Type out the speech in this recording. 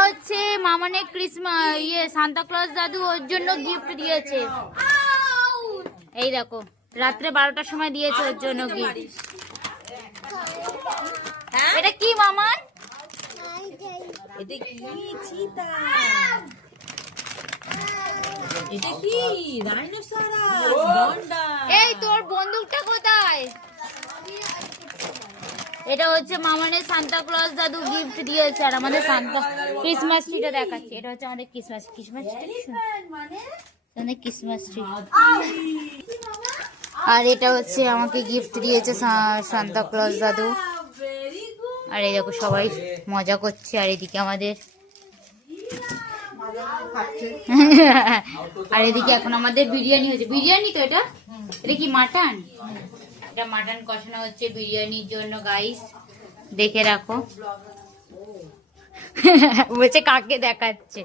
হচ্ছে মামানে Christmas Santa Claus দাদু ওর জন্য গিফট দিয়েছে। এই দেখো রাত্রে 12টার সময় দিয়েছে ওর জন্য গিফট। এটা কি মামান? এটা কি চিতা? এটা কি রাইনোসরাস গন্ডা? এই তোর বন্দুকটা কোথায়? এটা হচ্ছে মামানের সান্তা ক্লজ দাদু গিফট দিয়েছে। আর আমাদের সান্তা ক্রিসমাস ট্রিটা দেখাচ্ছে। এটা হচ্ছে আমাদের ক্রিসমাস ট্রি, ক্রিসমাস ট্রি। আর এটা হচ্ছে আমাকে গিফট দিয়েছে সান্তা ক্লজ দাদু। আর এই দেখো সবাই মজা করছে। আর এদিকে আমাদের আর এদিকে এখন আমাদের বিরিয়ানি হচ্ছে। বিরিয়ানি তো এটা কি মাটন? এটা মাটন কষানো হচ্ছে বিরিয়ানির জন্য গাইস, দেখে রাখো। বলছে কাকে দেখাচ্ছে।